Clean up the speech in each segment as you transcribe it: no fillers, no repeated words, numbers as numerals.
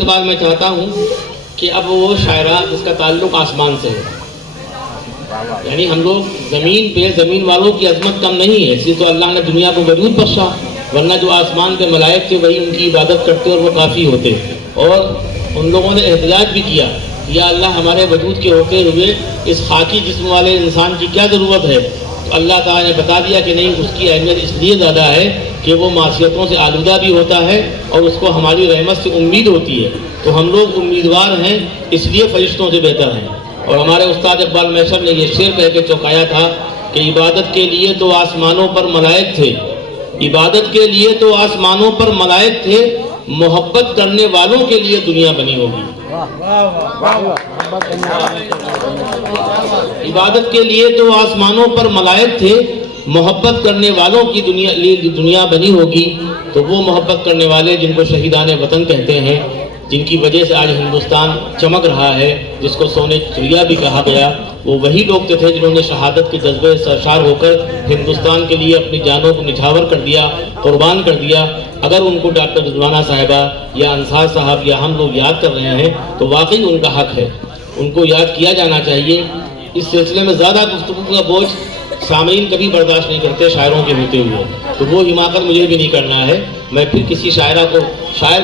उसके बाद मैं चाहता हूँ कि अब वो शायरा जिसका ताल्लुक़ आसमान से है, यानी हम लोग ज़मीन पे ज़मीन वालों की अजमत कम नहीं है, इसलिए तो अल्लाह ने दुनिया को वजूद बख्शा, वरना जो आसमान पे मलाइक थे वही उनकी इबादत करते और वो काफ़ी होते। और उन लोगों ने एहतजाज भी किया, या अल्लाह हमारे वजूद के होते हुए इस खाकी जिस्म वाले इंसान की क्या ज़रूरत है। तो अल्लाह ताला ने बता दिया कि नहीं, उसकी अहमियत इसलिए ज़्यादा है कि वो मासियतों से आलूदा भी होता है और उसको हमारी रहमत से उम्मीद होती है। तो हम लोग उम्मीदवार हैं, इसलिए फरिश्तों से बेहतर हैं। और हमारे उस्ताद इकबाल मैसर ने यह शेर कह के चौंकाया था कि इबादत के लिए तो आसमानों पर मलाइक थे, इबादत के लिए तो आसमानों पर मलाइक थे, मोहब्बत करने वालों के लिए दुनिया बनी होगी। इबादत के लिए तो आसमानों पर मलाइक थे, मोहब्बत करने वालों की दुनिया बनी होगी। तो वो मोहब्बत करने वाले जिनको शहीदान वतन कहते हैं, जिनकी वजह से आज हिंदुस्तान चमक रहा है, जिसको सोने चिड़िया भी कहा गया, वो वही लोग थे जिन्होंने शहादत के जज्बे सरशार होकर हिंदुस्तान के लिए अपनी जानों को निछावर कर दिया, कुर्बान कर दिया। अगर उनको डॉक्टर रिजवाना साहिबा या अंसार साहब या हम लोग याद कर रहे हैं तो वाकई उनका हक है, उनको याद किया जाना चाहिए। इस सिलसिले में ज़्यादा गुफ्तगू का बोझ सामीन कभी बर्दाश्त नहीं करते शायरों के होते हुए, तो वो हिमाकत मुझे भी नहीं करना है। मैं फिर किसी शायर को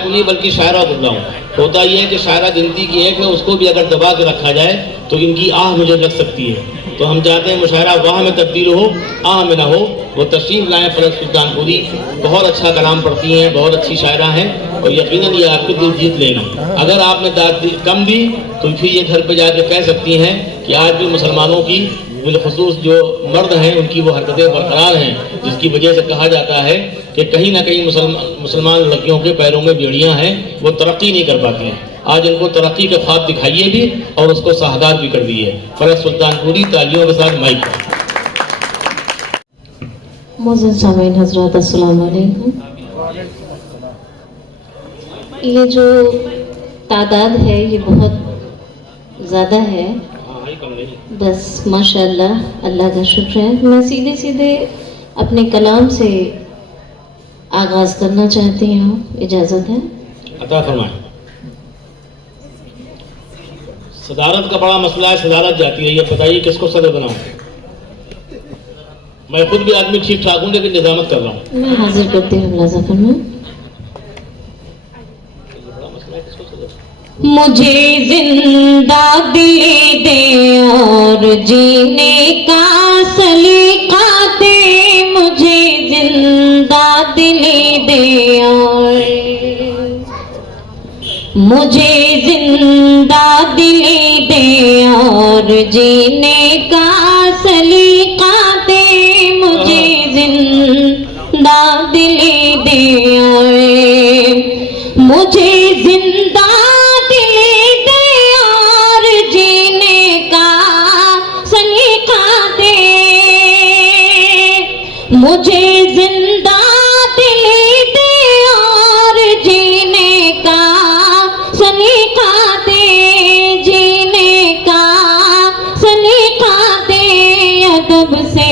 नहीं बल्कि शायरा को बुलाऊँ। होता यह है कि शायरा गिनती की एक है, उसको भी अगर दबा के रखा जाए तो इनकी आह मुझे लग सकती है। तो हम चाहते हैं मुशायरा वाह में तब्दील हो, आह में ना हो। वो तशरीफ लाएँ फलक सुल्तानपुरी, बहुत अच्छा कलाम पढ़ती हैं, बहुत अच्छी शायरा हैं और यकीनन ये आपके दिल जीत लेंगी। अगर आपने दाद कम दी तो फिर ये घर पर जाकर कह सकती हैं कि आज भी मुसलमानों की बिलखुसूस जो मर्द हैं उनकी वो हरकतें बरकरार हैं, जिसकी वजह से कहा जाता है कि कहीं ना कहीं मुसलमान लड़कियों के पैरों में बेड़ियां हैं, वो तरक्की नहीं कर पाती हैं। आज इनको तरक्की का ख्वाब दिखाइए भी और उसको साहदार भी कर दिए। फलक सुल्तानपुरी तालियों के साथ माइक। मोअज़्ज़ज़ सामीन हज़रात, अस्सलाम वालेकुम। ये जो तादाद है ये बहुत ज़्यादा है, बस माशाअल्लाह, अल्लाह का शुक्र है। मैं सीधे सीधे अपने कलाम से आगाज करना चाहती हूँ, इजाज़त है? अता फरमाएं। सदारत का बड़ा मसला है, सदारत जाती है, ये बताइए किसको सदर बनाऊं? मैं खुद भी आदमी ठीक ठाक हूँ लेकिन निजामत कर रहा हूँ। मैं हाजिर करती हूँ मुलाज़ा फरमाएं। मुझे जिंदा दिल दे और जीने का सलीका दे, मुझे जिंदा दिल दे और मुझे जिंदा दिल दे और जीने का सलीका दे, मुझे जिंदा दिल दे और मुझे जिंदा मुझे जिंदा दिल दे और जीने का सलीका दे, जीने का सलीका दे, अदब से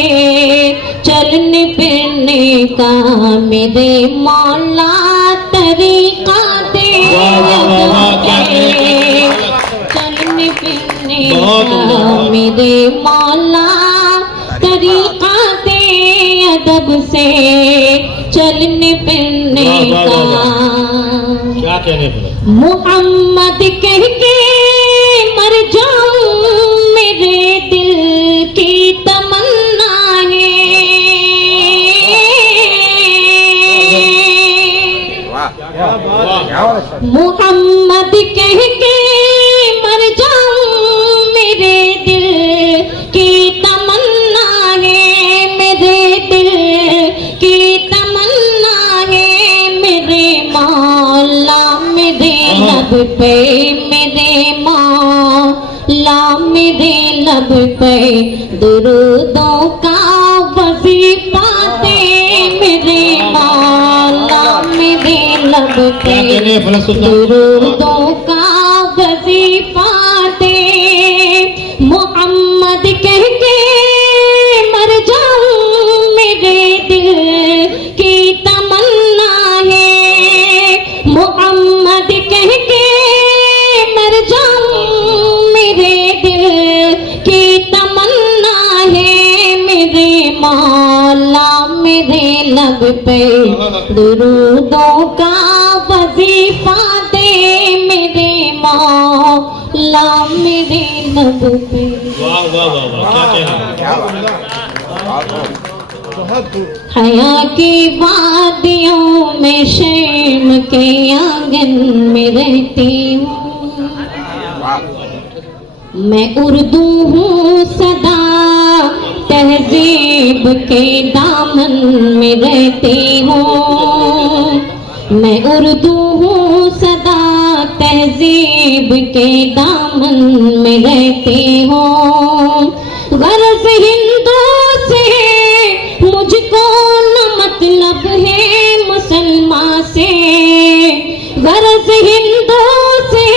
चलने फिरने का मेरे मौला तरीका दे, अदब से चलने फिरने का मेरे मौला तरीका दे, अदब से चलने फिरने का। क्या कहने पर मोहम्मद कह के मर जाऊं मेरे दिल की तमन्ना है, मोहम्मद कह के मर जाऊं मेरे दिल की तमन्ना है, मेरे दिल की तमन्ना है, मेरे मौला मेरे लब पे, मेरे मौला मेरे लब पे दुरूदों का वजीफा दे, मेरे मौला मेरे लब पे दुरूदों का वजीफा दे। मोहम्मद कह के मर जाऊं मेरे दिल की तमन्ना है, मोहम्मद कह के मेरे लब पे दुरूदों का वजीफा दे मेरे मौला मेरे लब पे। वाह वाह वाह वाह, क्या कहना। हया की वादियों में शर्म के आंगन में रहती हूँ, मैं उर्दू हूँ सदा तहजीब के दामन में रहती हूँ, मैं उर्दू हूँ सदा तहजीब के दामन में रहती हूँ। गर्ज हिंदू से मुझको न मतलब है मुसलमान से, गर्ज हिंदू से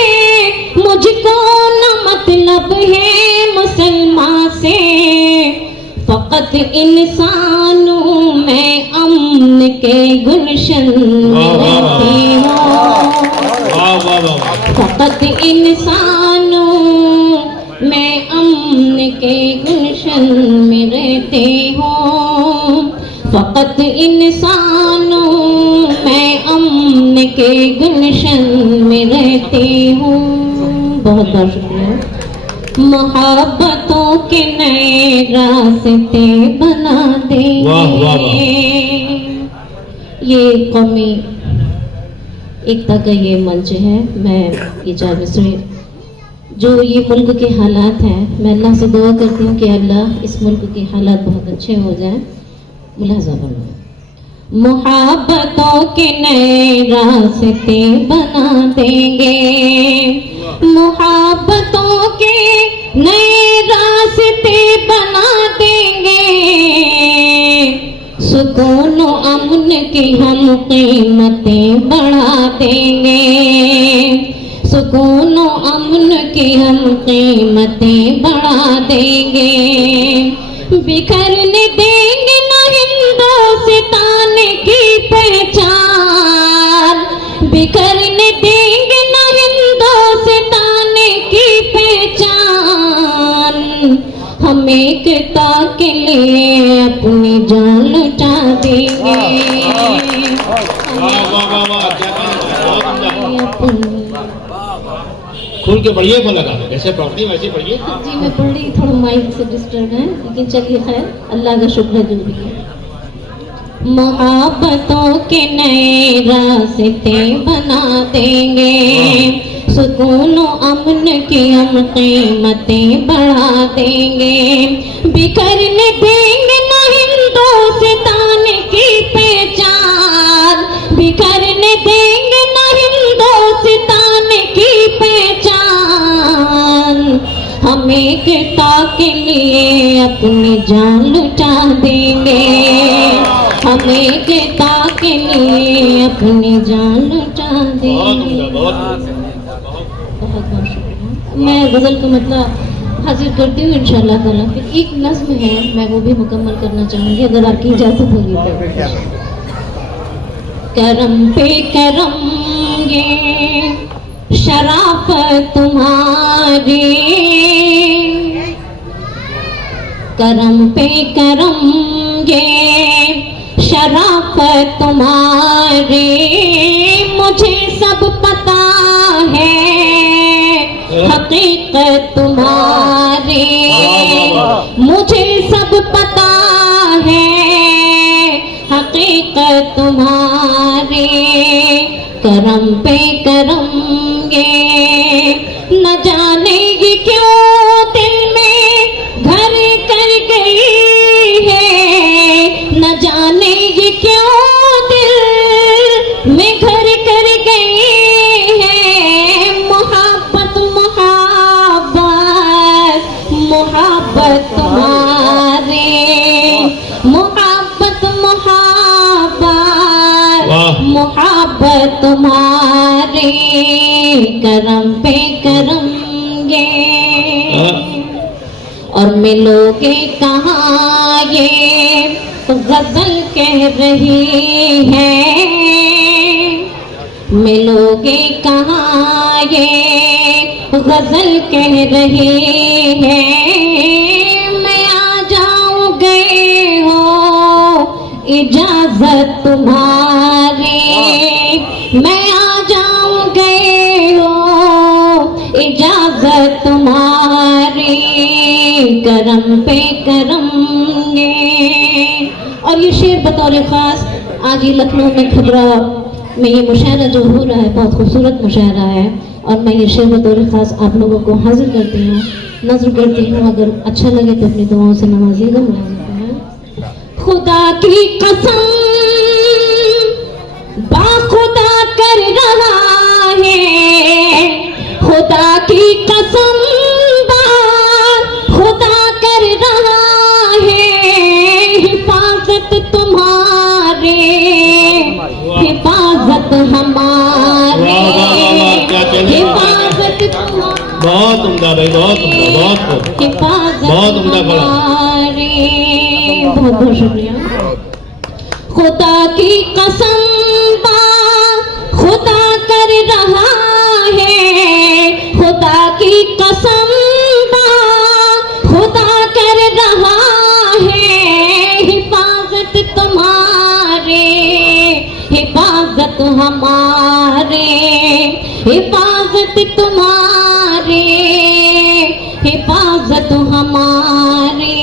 मुझको न मतलब है मुसलमान से, फकत इंसानों में अमन के गुलशन में रहती हूँ, फकत इंसानों मैं अमन के गुलशन में रहती हूँ, फकत इंसानों मैं अमन के गुलशन में रहती हूँ। बहुत बहुत शुक्रिया। मोहब्बतों के नए रास्ते बना देंगे। ये कौमी एकता का ये मंच है। मैं ये जानिब से जो ये मुल्क के हालात हैं, मैं अल्लाह से दुआ करती हूँ कि अल्लाह इस मुल्क के हालात बहुत अच्छे हो जाएं। मुलाजा बनो। मोहब्बतों के नए रास्ते बना देंगे, मोहब्बतों के नए रास्ते बना देंगे, सुकून और अमन की हम कीमतें बढ़ा देंगे, सुकून और अमन की हम कीमतें बढ़ा देंगे, बिखरने देंगे न हिंदुस्तान की पहचान, बिखरने देंगे न हिंदुस्तान की पहचान, हम एकता के लिए अपनी जान लुटा देंगे। खुल के पढ़िए को लगा जैसे पढ़ती वैसे पढ़िए। जी मैं पढ़ रही, थोड़ा माइक से डिस्टर्ब है, लेकिन चलिए खैर, अल्लाह का शुक्र है जो भी है। मोहब्बतों के नए रास्ते बना देंगे, सुकून और अमन की हम कीमतें बढ़ा देंगे, बिखरने देंगे न हिंदुस्तान की पहचान, बिखरने देंगे न हिंदुस्तान की पहचान, हम एकता के लिए अपनी जान लुटा देंगे, हम एकता के लिए अपनी जान लुटा देंगे। बहुत शुक्रिया। मैं गज़ल का मतलब हाजिर करती हूँ इंशाअल्लाह ताला। फिर एक नज़्म है, मैं वो भी मुकम्मल करना चाहूँगी अगर आपकी इजाज़त होगी तो। करम पे करम ये शराफत तुम्हारी, करम पे करम ये शराफत तुम्हारी, मुझे सब पता है हकीकत तुम्हारी, मुझे सब पता है हकीकत तुम्हारी, करम पे करम ये न जाने ये क्यों दिल में घर कर गई है, न जाने ये क्यों दिल में घर कर गई है, मोहब्बत मोहब्बत मोहब्बत तुम्हारे, मोहब्बत मोहब्बत मोहब्बत तुम्हारे, करम पे करम ये। और मिलोगे कहाँ ये गजल कह रही है, मिलोगे कहाँ ये गजल कह रही है, मैं आ जाऊँ गए हो इजाजत तुम्हारी मैं आ जाऊं गए हो, इजाजत तुम्हारी करम पे करम गे। और ये शेर बतौर खास आज ये लखनऊ में खबरा में ये मुशायरा जो हो रहा है बहुत खूबसूरत मुशायरा है, और मैं ये शेर बतौर खास आप लोगों को हाजिर करती हूँ, नज़र करती हूँ। अगर अच्छा लगे तो अपनी दुआओं से नवाजिएगा। खुदा की कसम बाखुदा कर रहा है, खुदा की कसम बाखुदा कर रहा है, हिफाजत तुम्हारे हिफाजत हमारे, हिफाजत तुम्हारे। बहुत उम्दा भाई, बहुत उम्दा, बहुत उम्दा पढ़ा। बहुत बहुत शुक्रिया। खुदा की कसम खुदा कर रहा है, खुदा की कसम खुदा कर रहा है, हिफाजत तुम्हारे हिफाजत हमारे, हिफाजत तुम्हारे हिफाजत हमारे।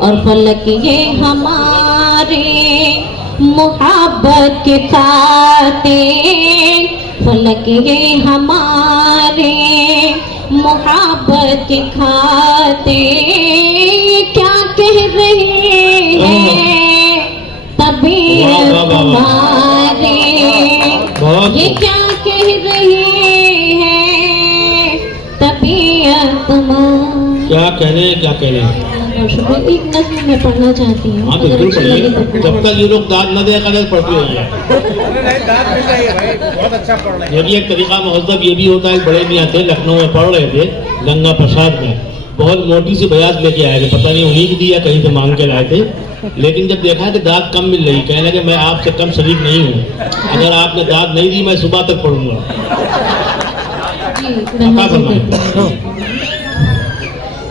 और फलक ये हमारे मुहब्बत के खाते, फलक ये हमारे मुहब्बत के खाते, क्या कह रहे हैं तबीयत तुम्हारे, ये क्या कह रहे हैं तबीयत तुम्हारे। क्या कह रहे हैं, क्या कह रहे हैं? एक नज़्म मैं पढ़ना चाहती हूँ। हाँ बिल्कुल पढ़िए, जब तक ये लोग दाद न दे कदर पढ़ती रहिए। बहुत अच्छा पढ़ रहे हैं। ये भी एक तरीका महज़ब ये भी होता है। बड़े मियाँ थे, लखनऊ में पढ़ रहे थे, गंगा प्रसाद में, बहुत मोटी सी बयात लेके आए थे, पता नहीं उन्हीं की दी या कहीं से मांग के लाए थे। लेकिन जब देखा कि दाद कम मिल रही, कहने लगे मैं आपसे कम शरीक नहीं हूँ, अगर आपने दाद नहीं दी मैं सुबह तक पढ़ूंगा।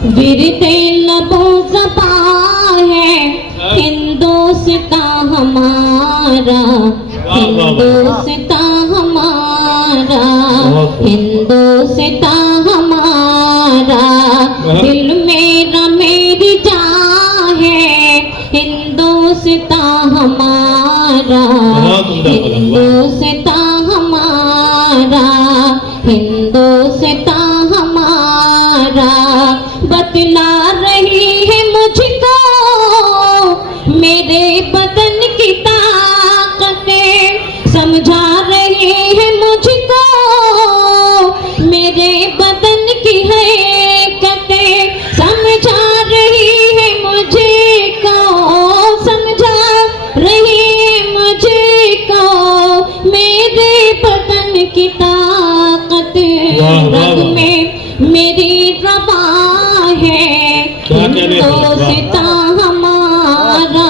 विरते लबो ज़बां है हिंदुस्तान हमारा, हिंदुस्तान हमारा, हिंदुस्तान हमारा, दिल मेरा मेरी जान है हिंदुस्तान हमारा, हिंदुस्तान हमारा, हिंदुस्तान हमारा। बतला रही है मुझको मेरे बदन की ताकतें, समझा रही है मुझको मेरे बदन की हकीकतें, समझा रही है मुझको, समझा रही है मुझको मेरे बदन की ताकतें, रग में मेरी रवा है हिंदुस्तान हमारा,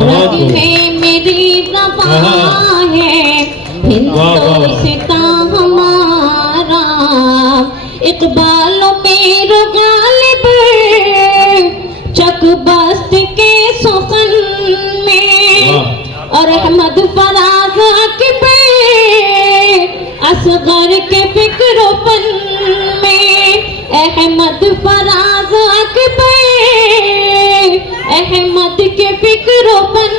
रग में मेरी रवा है हिंदुस्तान हमारा। इकबालों मेरो गालिब चकबस्त के सुखन में, और अहमद फराज अकबर असगर के फिक्रोपन में, अहमद फराज अकबर अहमद के फिक्रोपन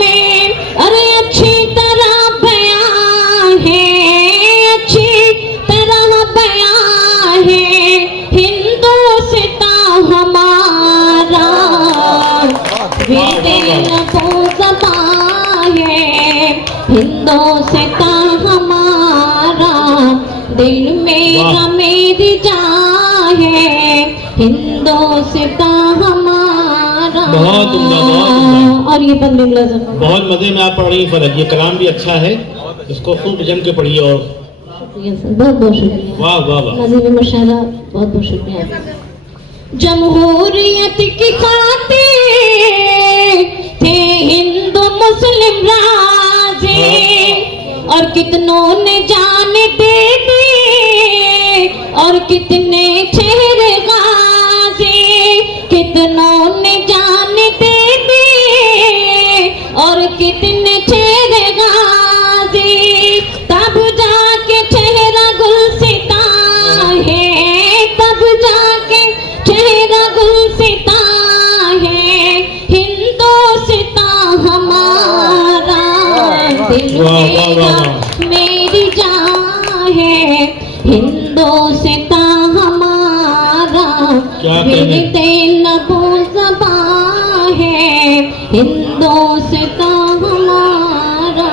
में। अरे अच्छी तरह बयां है, अच्छी तरह बयां है हिंदुस्तान हमारा, है हिंदुस्तान हमारा, दिल मेरा मेरी जान है हिंदुस्तान हमारा। बहुत उम्दा, बहुत उम्दा। और ये बंदे मुलाज़म बहुत मजे में आप पढ़ रही हैं फलक, ये कलाम भी अच्छा है, इसको खूब जम के पढ़िए। और शुक्रिया सर, बहुत बहुत शुक्रिया। वाह वाह वाह, मज़े में मुशायरा, बहुत बहुत शुक्रिया। जमहूरियत की खातिर थे हिंदू मुस्लिम राजे, और कितनों ने जान दे दी और कितने चेहरे गाजे, कितनों ने जान दे दी हिंदोस्तां हमारा क्या कहने? विरते लबो ज़बां है, हिंदोस्तां हमारा।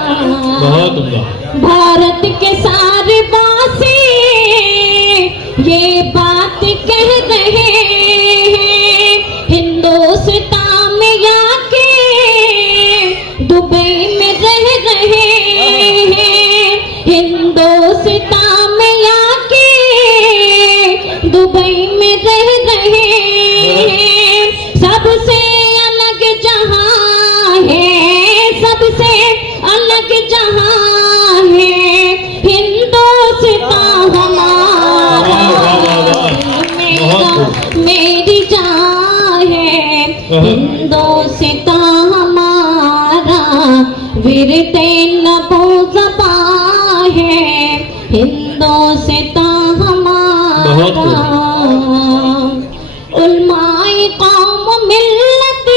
बहुत उम्दा। भारत के सारे वासी ये बात कह रहे हैं, हिंदोस्तां में या के दुबई में रह रहे हैं, हिंदोस्तां में या के दुबई में रह रहे हैं। सबसे अलग जहां है, सबसे अलग जहां है, हिंदोस्तां हमारा। मेरा मेरी जान है, हिंदोस्तां हमारा विरते लबो ज़बां है, हिंदोस्तां हमारा। उलमाए कौम मिल्लत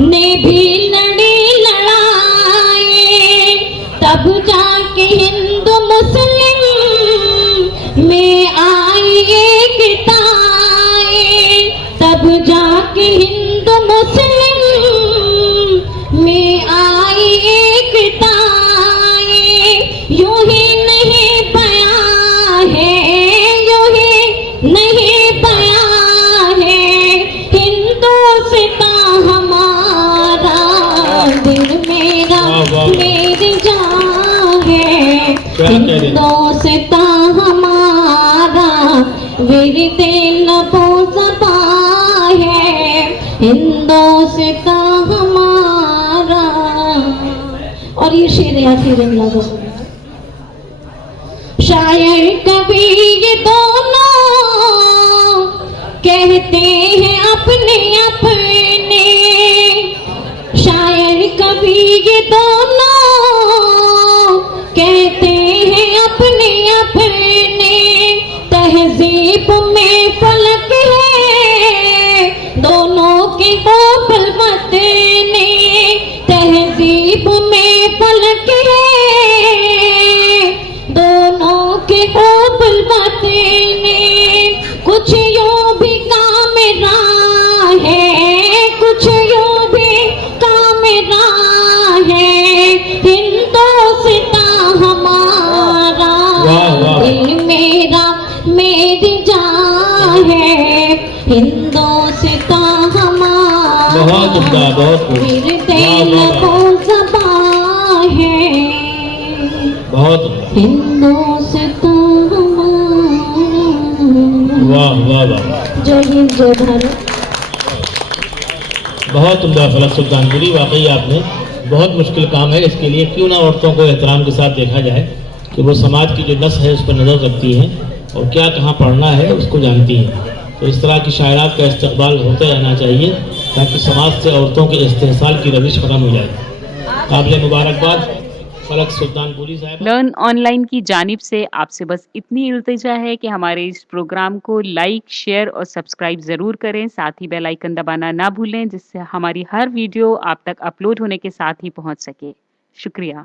ने भी लड़ी लड़ाई, तब जाके हिंदू मुस्लिम में आई एकताई, तब जाके हिंदू मुस्लिम में आई एकताई। यूं ही नहीं बयां है, यूं ही नहीं बयां है, हिंदोस्तां हमारा। दिल मेरा मेरी जान है, हिंदोस्तां हमारा विरते लबो ज़बां है, हिंदोस्तां हमारा। और ये शेर आखिर अंदाज़ा सुनो। शायर कवि ये दोनों कहते हैं अपने अपने, शायर कवि ये दोनों कहते हैं अपने अपने। तहजीब में फलक है दोनों के वो बलवत ने, तहजीब में फलक है दोनों के वो बलवत ने। कुछ यूं भी काम है, कुछ यूं भी काम है, हिंदोस्तां हमारा। दिल मेरा मेरी जान है, हिंदोस्तां हमारा। बहुत उम्दा, बहुत विरते लबो ज़बां है, बहुत उम्दा। हिंदोस्तां हमारा। वाह वाह वाह, जय हिंद जय भारत। बहुत उम्दा फलक सुल्तानपुरी। वाकई आपने बहुत मुश्किल काम है, इसके लिए क्यों ना औरतों को एहतराम के साथ देखा जाए कि वो समाज की जो नस है उस पर नज़र रखती हैं और क्या कहाँ पढ़ना है उसको जानती हैं। तो इस तरह की शायरात का इस्तकबाल होते रहना चाहिए ताकि समाज से औरतों के इस्तेहसाल की रविश खत्म हो जाए। काबिल मुबारकबाद फलक सुल्तानपुरी साहब। लर्न ऑनलाइन की जानिब से आपसे बस इतनी इल्तिजा है कि हमारे इस प्रोग्राम को लाइक, शेयर और सब्सक्राइब ज़रूर करें। साथ ही बेल आइकन दबाना ना भूलें जिससे हमारी हर वीडियो आप तक अपलोड होने के साथ ही पहुंच सके। शुक्रिया।